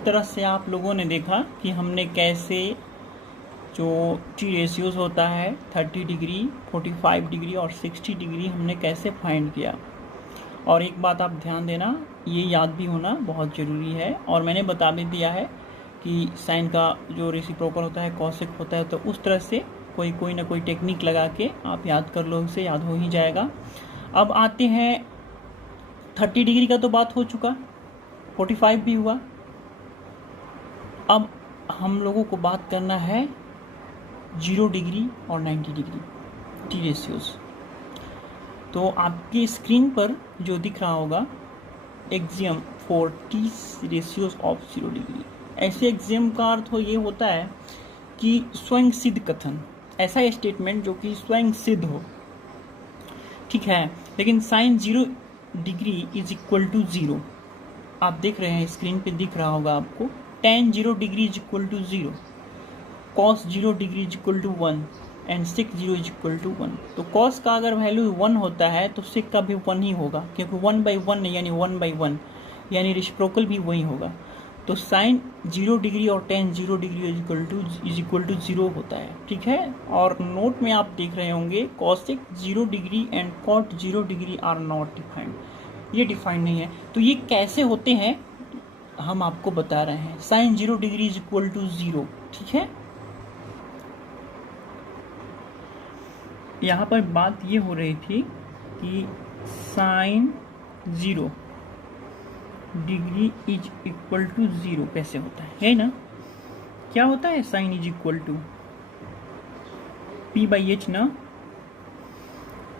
तरह से आप लोगों ने देखा कि हमने कैसे जो टी रेशियोज़ होता है 30 डिग्री, 45 डिग्री और 60 डिग्री हमने कैसे फाइंड किया। और एक बात आप ध्यान देना, ये याद भी होना बहुत ज़रूरी है, और मैंने बता भी दिया है कि साइन का जो रेसिप्रोकल होता है कॉसेक होता है, तो उस तरह से कोई ना कोई टेक्निक लगा के आप याद कर लो, उसे याद हो ही जाएगा। अब आते हैं 30 डिग्री का तो बात हो चुका, 45 भी हुआ। अब हम लोगों को बात करना है 0 डिग्री और 90 डिग्री टी रेशियोज़। तो आपकी स्क्रीन पर जो दिख रहा होगा axiom for T ratios of 0 degree, ऐसे एक्सियम का अर्थ ये होता है कि स्वयं सिद्ध कथन, ऐसा स्टेटमेंट जो कि स्वयं सिद्ध हो, ठीक है। लेकिन sine 0 degree is equal to 0, आप देख रहे हैं स्क्रीन पे दिख रहा होगा आपको, tan 0 degree is equal to 0, cos 0 degree is equal to 1 and sec 0 is equal to 1। तो cos का अगर वैल्यू 1 होता है तो sec का भी 1 ही होगा, क्योंकि 1/1 यानी 1/1 यानी रेसिप्रोकल भी वही होगा। तो साइन 0 डिग्री और tan 0 degree is equal to 0 होता है, ठीक है। और नोट में आप देख रहे होंगे cosec 0 degree and cot 0 degree are not defined, ये डिफाइंड नहीं है। तो ये कैसे होते हैं हम आपको बता रहे हैं। Sine 0 degree is equal to 0, ठीक है। यहाँ पर बात ये हो रही थी कि sine 0 degree is equal to 0 कैसे होता है ना। क्या होता है sign is equal to p/h ना।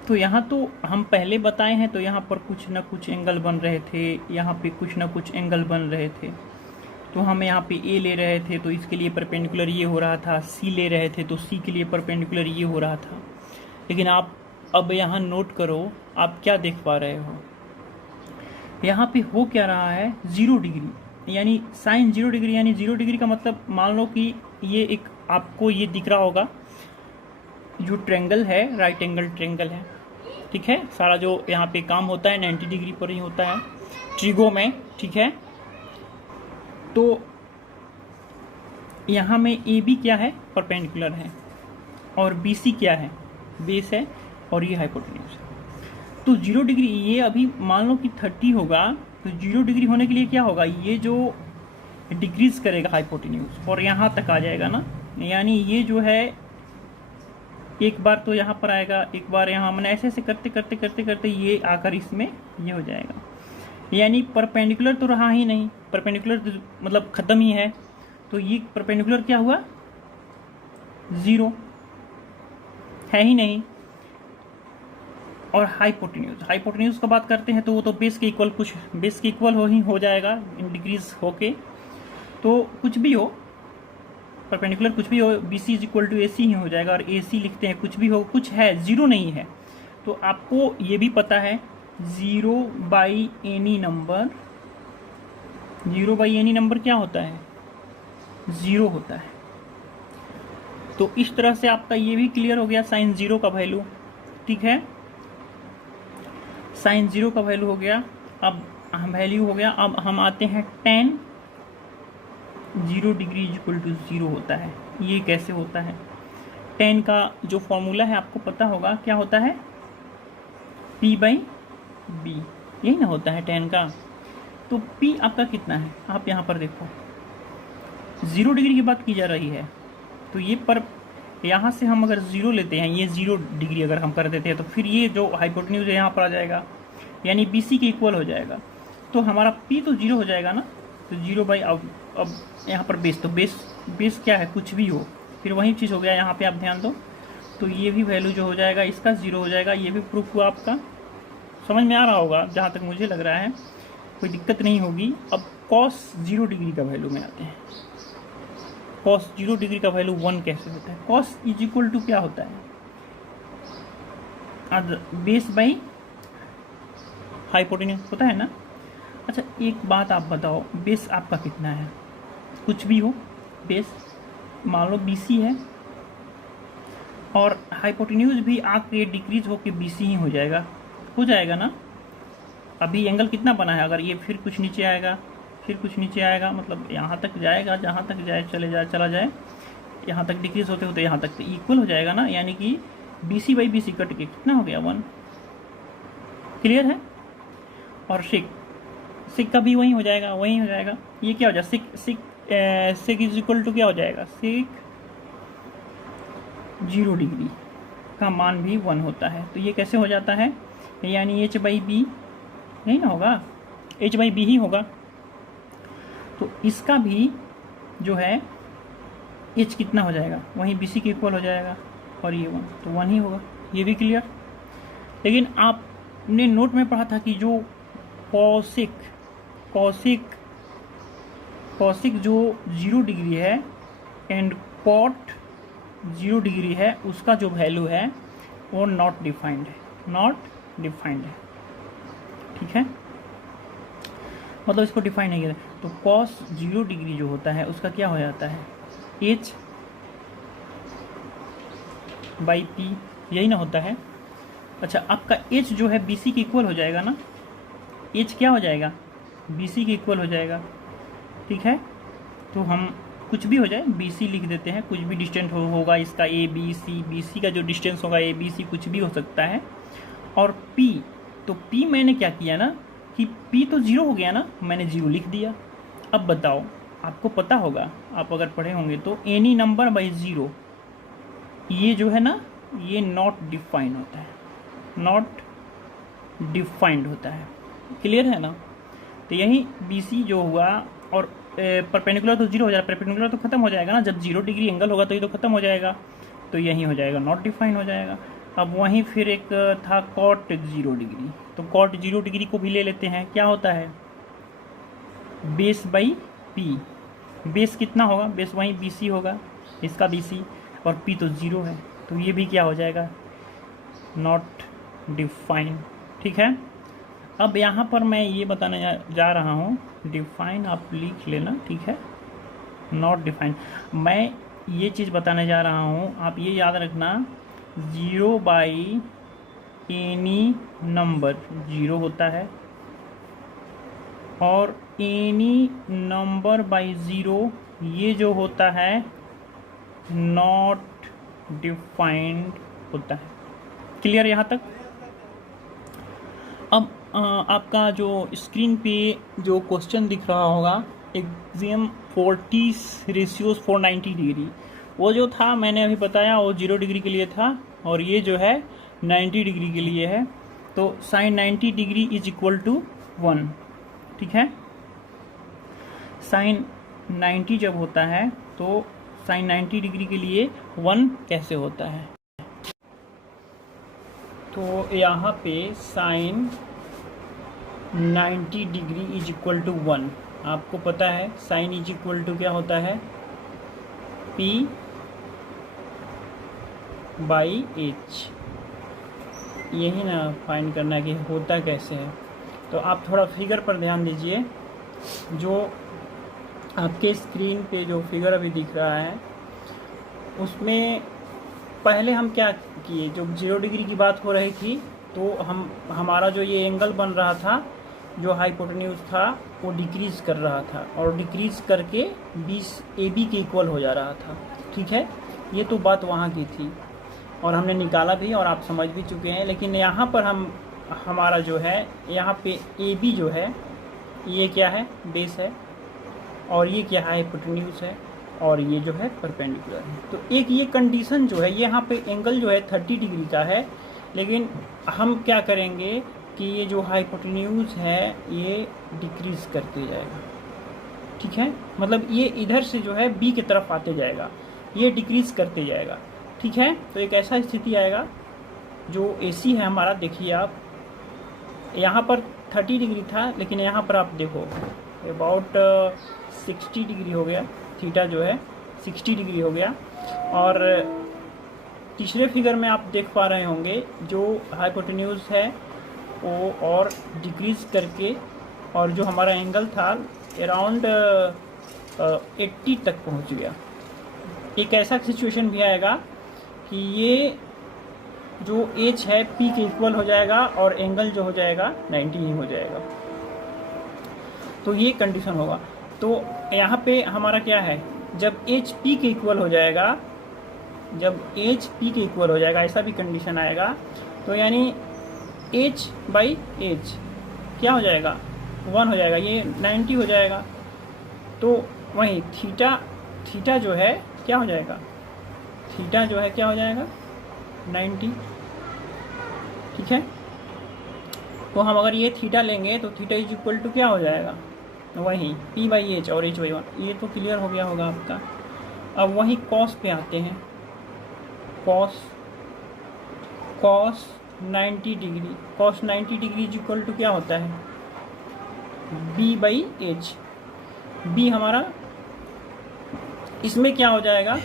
तो यहाँ तो हम पहले बताए हैं, तो यहाँ पर कुछ ना कुछ एंगल बन रहे थे, यहाँ पे कुछ ना कुछ एंगल बन रहे थे। तो हम यहाँ पे a ले रहे थे तो इसके लिए परपेंडिकुलर ये हो रहा था, c ले रहे थे तो c के लिए परपेंडिकुलर ये हो रहा था। लेकिन आप अब यहाँ नोट करो, आप क्या देख पा रहे हो, यहाँ पे हो क्या रहा है 0 डिग्री, यानी साइन 0 डिग्री, यानी 0 डिग्री का मतलब मान लो कि ये एक आपको ये दिख रहा होगा जो ट्रेंगल है, राइट एंगल ट्रेंगल है, ठीक है। सारा जो यहाँ पे काम होता है 90 डिग्री पर ही होता है ट्रिगो में, ठीक है। तो यहाँ में ए बी क्या है, परपेंडिकुलर है, और बी सी क्या है, बेस है, और ये हाइपोटेन्यूज है। तो 0 डिग्री ये अभी मान लो कि 30 होगा, तो 0 डिग्री होने के लिए क्या होगा, ये जो डिक्रीज करेगा हाइपोटेन्यूज और यहाँ तक आ जाएगा ना, यानी ये जो है एक बार तो यहाँ पर आएगा, एक बार यहाँ, मैंने ऐसे ऐसे करते करते करते करते ये आकर इसमें ये हो जाएगा। यानी परपेंडिकुलर तो रहा ही नहीं, परपेंडिकुलर तो मतलब ख़त्म ही है। तो ये परपेंडिकुलर क्या हुआ, 0 है ही नहीं। और हाइपोटेन्यूज का बात करते हैं तो वो तो बेस के इक्वल, कुछ बेस के इक्वल हो जाएगा इन डिग्रीज होके। तो कुछ भी हो, परपेंडिकुलर कुछ भी हो, BC is equal to AC ही हो जाएगा, और AC लिखते हैं कुछ भी हो, कुछ है 0 नहीं है। तो आपको ये भी पता है 0 by any number, 0 by any number क्या होता है, 0 होता है। तो इस तरह से आपका ये भी क्लियर हो गया साइन 0 का वैल्यू, ठीक है। साइन 0 का वैल्यू हो गया, अब वैल्यू हो गया। अब हम आते हैं tan 0 degree is equal to 0 होता है। ये कैसे होता है, tan का जो फॉर्मूला है आपको पता होगा, क्या होता है, p/b, यही ना होता है tan का। तो p आपका कितना है, आप यहाँ पर देखो 0 डिग्री की बात की जा रही है, तो ये पर यहाँ से हम अगर 0 लेते हैं, ये 0 डिग्री अगर हम कर देते हैं, तो फिर ये जो हाइपोटेन्यूज है यहाँ पर आ जाएगा, यानी BC के इक्वल हो जाएगा। तो हमारा P तो 0 हो जाएगा ना, तो 0 बाई अब यहाँ पर बेस, तो बेस क्या है, कुछ भी हो, फिर वही चीज़ हो गया यहाँ पे, आप ध्यान दो। तो ये भी वैल्यू जो हो जाएगा इसका 0 हो जाएगा। ये भी प्रूफ हुआ आपका, समझ में आ रहा होगा जहाँ तक मुझे लग रहा है, कोई दिक्कत नहीं होगी। अब cos 0 डिग्री का वैल्यू में आते हैं। cos 0 डिग्री का वैल्यू 1 कैसे होता है, cos इज इक्वल टू क्या होता है, बेस बाई हाइपोटेन्यूज होता है ना। अच्छा एक बात आप बताओ, बेस आपका कितना है, कुछ भी हो बेस, मान लो BC है, और हाइपोटेन्यूज भी आके डिक्रीज होके BC ही हो जाएगा ना। अभी एंगल कितना बना है, अगर ये फिर कुछ नीचे आएगा फिर कुछ नीचे आएगा, मतलब यहाँ तक जाएगा, जहाँ तक जाए चला जाए, यहाँ तक डिक्रीज होते होते यहाँ तक तो इक्वल हो जाएगा ना, यानी कि BC बाई BC कट के कितना हो गया 1। क्लियर है। और सिक का भी वही हो जाएगा, वही हो जाएगा। ये क्या हो जाएगा, सिक इज इक्वल टू क्या हो जाएगा, सिक 0 डिग्री का मान भी 1 होता है। तो ये कैसे हो जाता है, यानी H बाई बी नहीं ना होगा, H बाई बी ही होगा। तो इसका भी जो है H कितना हो जाएगा, वहीं BC के इक्वल हो जाएगा, और ये 1 तो 1 ही होगा। ये भी क्लियर। लेकिन आपने नोट में पढ़ा था कि जो कॉसिक जो 0 डिग्री है एंड कॉट 0 डिग्री है, उसका जो वैल्यू है वो नॉट डिफाइंड है, ठीक है। मतलब इसको डिफाइन नहीं किया। तो कॉस 0 डिग्री जो होता है उसका क्या हो जाता है, H बाई P, यही ना होता है। अच्छा, आपका H जो है BC के इक्वल हो जाएगा ना, H क्या हो जाएगा, BC के इक्वल हो जाएगा, ठीक है। तो हम कुछ भी हो जाए BC लिख देते हैं, कुछ भी डिस्टेंस होगा इसका ABC, BC का जो डिस्टेंस होगा ABC कुछ भी हो सकता है। और P, तो P मैंने क्या किया ना कि P तो 0 हो गया ना, मैंने 0 लिख दिया। अब बताओ, आपको पता होगा, आप अगर पढ़े होंगे तो एनी नंबर बाई 0, ये जो है ना ये नॉट डिफाइंड होता है। क्लियर है ना। तो यही BC जो हुआ, और परपेंडिकुलर तो 0 हो जाएगा, परपेंडिकुलर तो खत्म हो जाएगा ना, जब 0 डिग्री एंगल होगा तो ये तो खत्म हो जाएगा, तो यही हो जाएगा नॉट डिफाइन हो जाएगा। अब वहीं फिर एक था कॉट 0 डिग्री, तो कॉट 0 डिग्री को भी ले लेते हैं। क्या होता है, बेस बाई P, बेस कितना होगा, बेस वहीं BC होगा, इसका BC, और P तो 0 है, तो ये भी क्या हो जाएगा, नॉट डिफाइन, ठीक है। अब यहाँ पर मैं ये बताने जा रहा हूँ, डिफाइन आप लिख लेना, ठीक है, नॉट डिफाइन। मैं ये चीज़ बताने जा रहा हूँ, आप ये याद रखना, 0 बाई एनी नंबर 0 होता है, और एनी नंबर बाई 0 ये जो होता है नॉट डिफाइंड होता है। क्लियर यहाँ तक। अब आपका जो स्क्रीन पे जो क्वेश्चन दिख रहा होगा, एग्जाम 40 रेशियोज 490 डिग्री, वो जो था मैंने अभी बताया वो 0 डिग्री के लिए था, और ये जो है 90 डिग्री के लिए है। तो sine 90 degree is equal to 1, ठीक है। साइन 90 जब होता है तो साइन 90 डिग्री के लिए 1 कैसे होता है, तो यहाँ पे sine 90 degree is equal to 1, आपको पता है साइन इज इक्वल टू क्या होता है, P बाई H। यही ना फाइंड करना है कि होता कैसे है। तो आप थोड़ा फिगर पर ध्यान दीजिए, जो आपके स्क्रीन पे जो फिगर अभी दिख रहा है उसमें पहले हम क्या किए, जो 0 डिग्री की बात हो रही थी, तो हमारा जो ये एंगल बन रहा था, जो हाइपोटेन्यूज था वो डिक्रीज कर रहा था, और डिक्रीज करके 20 AB के इक्वल हो जा रहा था, ठीक है। ये तो बात वहाँ की थी, और हमने निकाला भी और आप समझ भी चुके हैं। लेकिन यहाँ पर हमारा जो है यहाँ पे AB जो है ये क्या है, बेस है, और ये क्या है, हाइपोटेन्यूज है, और ये जो है परपेंडिकुलर है। तो एक ये कंडीशन जो है, यहाँ पे एंगल जो है 30 डिग्री का है, लेकिन हम क्या करेंगे कि ये जो हाइपोटेन्यूज है ये डिक्रीज करते जाएगा, ठीक है। मतलब ये इधर से जो है B की तरफ आते जाएगा, ये डिक्रीज करते जाएगा, ठीक है। तो एक ऐसा स्थिति आएगा, जो AC है हमारा, देखिए आप यहाँ पर 30 डिग्री था, लेकिन यहाँ पर आप देखो अबाउट 60 डिग्री हो गया, थीटा जो है 60 डिग्री हो गया। और तीसरे फिगर में आप देख पा रहे होंगे जो हाइपोटेन्यूज है वो और डिक्रीज करके, और जो हमारा एंगल था अराउंड 80 तक पहुंच गया। एक ऐसा सिचुएशन भी आएगा कि ये जो H है P के इक्वल हो जाएगा, और एंगल जो हो जाएगा 90 ही हो जाएगा। तो ये कंडीशन होगा। तो यहाँ पे हमारा क्या है, जब एच पी के इक्वल हो जाएगा, जब एच पी के इक्वल हो जाएगा, ऐसा भी कंडीशन आएगा, तो यानी एच बाई एच क्या हो जाएगा, 1 हो जाएगा, ये 90 हो जाएगा। तो वहीं थीटा जो है क्या हो जाएगा, थीटा जो है क्या हो जाएगा 90, ठीक है। तो हम अगर ये थीटा लेंगे तो थीटा इज इक्वल टू क्या हो जाएगा, वही पी बाई एच और एच बाई 1। ये तो क्लियर हो गया होगा आपका। अब वही कॉस पे आते हैं, cos 90 degree, cos 90 degree is equal to क्या होता है, बी बाई एच। बी हमारा इसमें क्या हो जाएगा,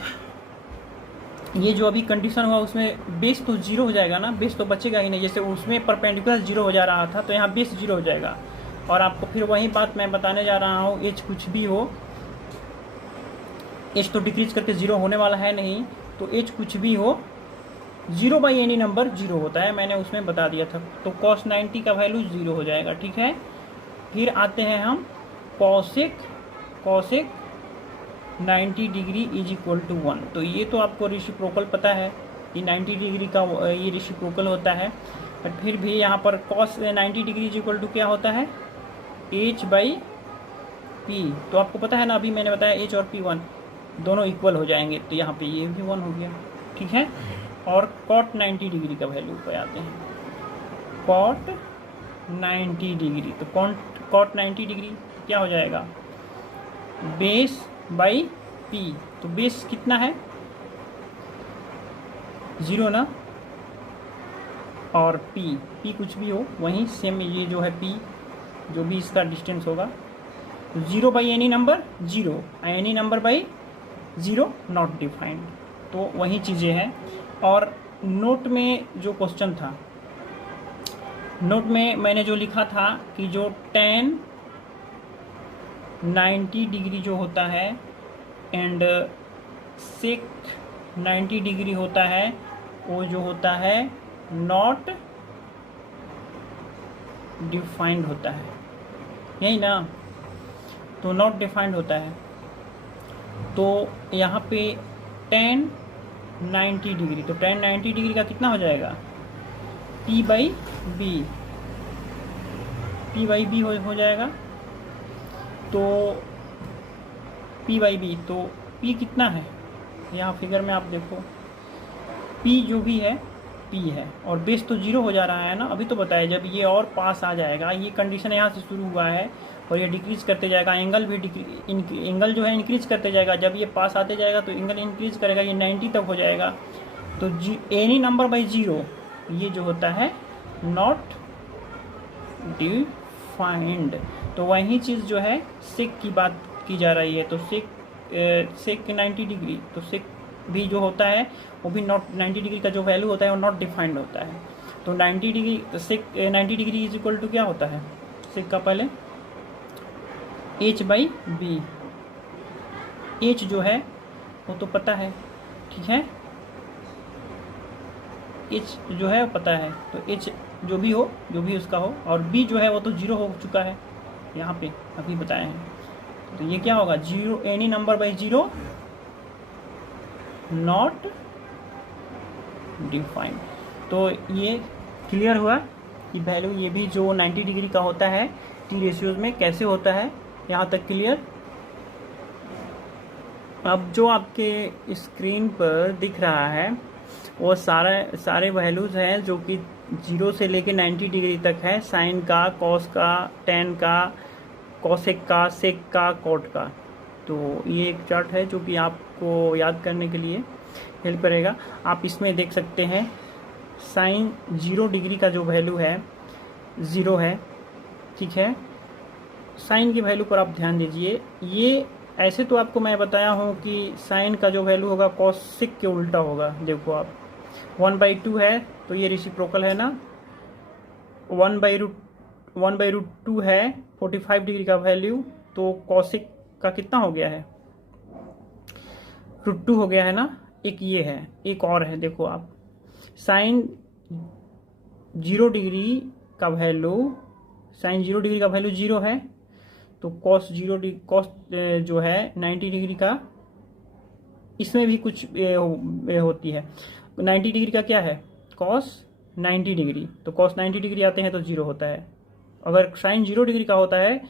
ये जो अभी कंडीशन हुआ उसमें बेस तो 0 हो जाएगा ना, बेस तो बचेगा ही नहीं। जैसे उसमें परपेंडिकुलर 0 हो जा रहा था, तो यहाँ बेस 0 हो जाएगा। और आपको फिर वही बात मैं बताने जा रहा हूँ, एच कुछ भी हो, एच तो डिक्रीज करके 0 होने वाला है नहीं, तो एच कुछ भी हो 0 बाई एनी नंबर 0 होता है, मैंने उसमें बता दिया था। तो कॉस 90 का वैल्यू 0 हो जाएगा, ठीक है। फिर आते हैं हम cosec 90 degree is equal to 1। तो ये तो आपको रेसिप्रोकल पता है कि 90 डिग्री का ये रेसिप्रोकल होता है। बट फिर भी यहाँ पर cos 90 degree is equal to क्या होता है, एच बाई पी। तो आपको पता है ना, अभी मैंने बताया एच और पी 1 दोनों इक्वल हो जाएंगे, तो यहाँ पे ये भी 1 हो गया, ठीक है। और कॉट 90 डिग्री का वैल्यू पे आते हैं, कॉट 90 डिग्री। तो कॉट 90 डिग्री क्या हो जाएगा, बेस बाई पी। तो बेस कितना है 0 ना, और पी कुछ भी हो वहीं सेम, ये जो है पी जो भी इसका डिस्टेंस होगा, 0 by any number 0, any number by 0 not defined. तो वही चीज़ें हैं। और नोट में जो क्वेश्चन था, नोट में मैंने जो लिखा था कि जो tan 90 डिग्री जो होता है एंड sec 90 डिग्री होता है, वो जो होता है नॉट डिफाइंड होता है, यही ना। तो नॉट डिफाइंड होता है, तो यहाँ पे tan 90 डिग्री, तो tan 90 डिग्री का कितना हो जाएगा, P बाई बी हो जाएगा। तो P बाई बी, तो P कितना है, यहाँ फिगर में आप देखो, P जो भी है P है, और बेस तो 0 हो जा रहा है ना। अभी तो बताया जब ये और पास आ जाएगा, ये कंडीशन यहाँ से शुरू हुआ है और ये डिक्रीज करते जाएगा, एंगल भी एंगल जो है इंक्रीज करते जाएगा। जब ये पास आते जाएगा तो एंगल इंक्रीज करेगा, ये 90 तक हो जाएगा। तो एनी नंबर बाई 0 ये जो होता है नॉट डिफाइंड। तो वही चीज़ जो है सेक की बात की जा रही है। तो सेक 90 डिग्री, तो सेक भी जो होता है वो भी नॉट 90 डिग्री का जो वैल्यू होता है वो नॉट डिफाइंड होता है। तो 90 degree sec 90 degree is equal to क्या होता है, सेक का पहले एच बाई बी। एच जो है वो तो पता है, ठीक है, एच जो है पता है, तो एच जो भी हो, जो भी उसका हो, और बी जो है वो तो 0 हो चुका है यहाँ पे अभी बताए हैं। तो ये क्या होगा, 0 any number by 0 not defined. तो ये क्लियर हुआ कि वैल्यू ये भी जो 90 डिग्री का होता है टी रेशियोज में कैसे होता है, यहाँ तक क्लियर। अब जो आपके स्क्रीन पर दिख रहा है वो सारे वैल्यूज़ हैं जो कि 0 से लेके 90 डिग्री तक है, साइन का, कॉस का, टेन का, कॉसेक का, सेक का, कॉट का। तो ये एक चार्ट है जो कि आपको याद करने के लिए हेल्प करेगा। आप इसमें देख सकते हैं साइन 0 डिग्री का जो वैल्यू है 0 है, ठीक है। साइन की वैल्यू पर आप ध्यान दीजिए। ये ऐसे तो आपको मैं बताया हूँ कि साइन का जो वैल्यू होगा कॉसेक के उल्टा होगा। देखो आप 1/2 है तो ये रेसिप्रोकल है ना, 1/√2 है 45 डिग्री का वैल्यू, तो कॉसेक का कितना हो गया है, √2 हो गया है ना। एक ये है, एक और है, देखो आप साइन 0 डिग्री का वैल्यू, साइन 0 डिग्री का वैल्यू 0 है, तो कॉस जो है 90 डिग्री का, इसमें भी कुछ होती है। 90 डिग्री का क्या है, कॉस 90 डिग्री, तो कॉस 90 डिग्री आते हैं तो 0 होता है। अगर साइन 0 डिग्री का होता है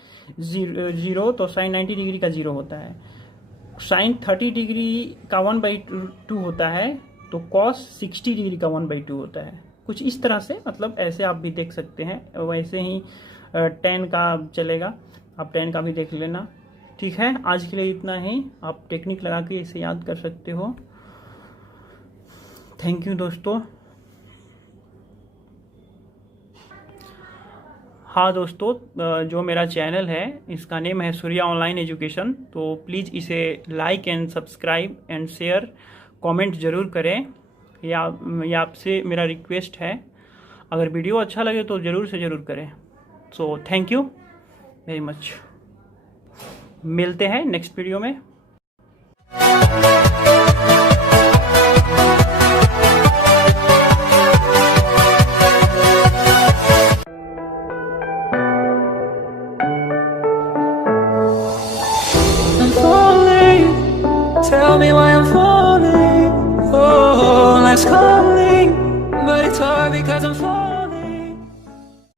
0 तो साइन 90 डिग्री का 0 होता है। साइन 30 डिग्री का 1/2 होता है तो कॉस 60 डिग्री का 1/2 होता है। कुछ इस तरह से, मतलब ऐसे आप भी देख सकते हैं। वैसे ही 10 का चलेगा, आप 10 का भी देख लेना। ठीक है, आज के लिए इतना ही। आप टेक्निक लगा के इसे याद कर सकते हो। थैंक यू दोस्तों। हाँ दोस्तों, जो मेरा चैनल है इसका नेम है सूर्या ऑनलाइन एजुकेशन, तो प्लीज़ इसे like and subscribe and share, comment ज़रूर करें। ये आपसे मेरा रिक्वेस्ट है। अगर वीडियो अच्छा लगे तो ज़रूर से ज़रूर करें। So thank you very much. मिलते हैं नेक्स्ट वीडियो में।